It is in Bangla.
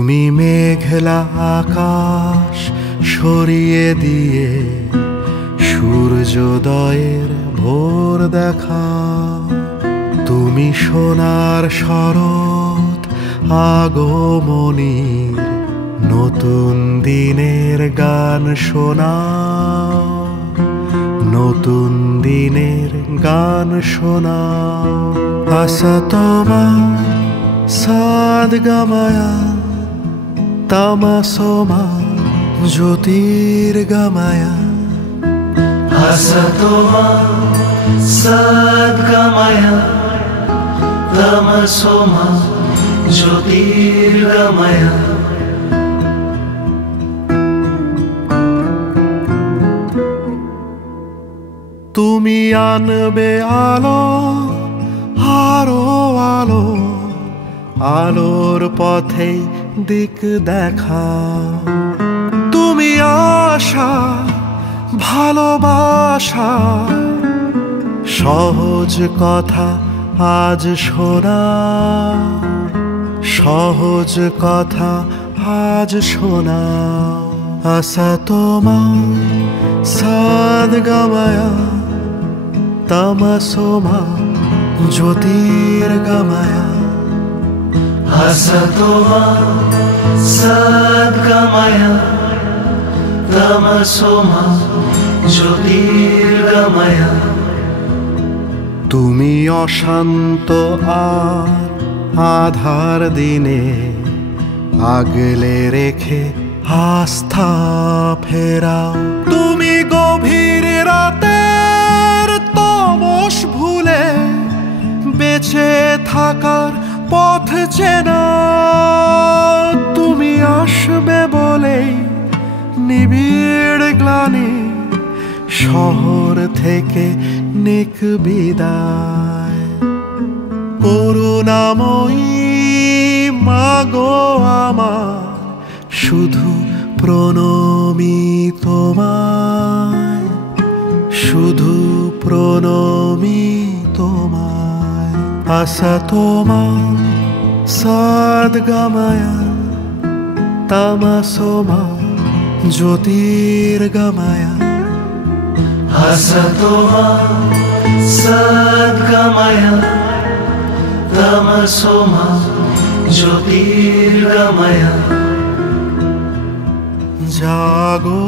তুমি মেঘলা আকাশ সরিয়ে দিয়ে সূর্যোদয়ের ভোর দেখা, তুমি সোনার শরৎ আগমনীর নতুন দিনের গান শোনা, নতুন দিনের গান শোনা। আসা তোমার সাদগামায়া তামাসোমা জ্যোতির্গময়া, আসা তোমার সাদগামায়া তামাসোমা জ্যোতির্গময়া। তুমি আনবে আলো, আরো আলো, আলোর পথে দিক দেখা। তুমি আশা, ভালোবাসা, সহজ কথা আজ শোনা, সহজ কথা আজ শোনা। আসা তোমার সাদগামায়া তামাসোমা জ্যোতির্গময়া, আসা তোমার সাদগামায়া তামাসোমা জ্যোতির্গময়া। তুমি অশান্ত আর আধার দিনে আগলে রেখে আস্থা ফেরাও। তুমি গভীর রাতের তমস ভুলে বেঁচে থাকার পথ চেনা। তুমি আসবে বলেই নিবিড় গ্লানি শহর থেকে নিক বিদায়। করুণাময়ী মাগো আমার, শুধু প্রণমী তোমায়, শুধু প্রণমী তোমায়। আসা তোমার সাদগামায়া তামাসোমা জ্যোতির্গময়া, আসা তোমার সাদগামায়া তামাসোমা জ্যোতির্গময়া। জাগো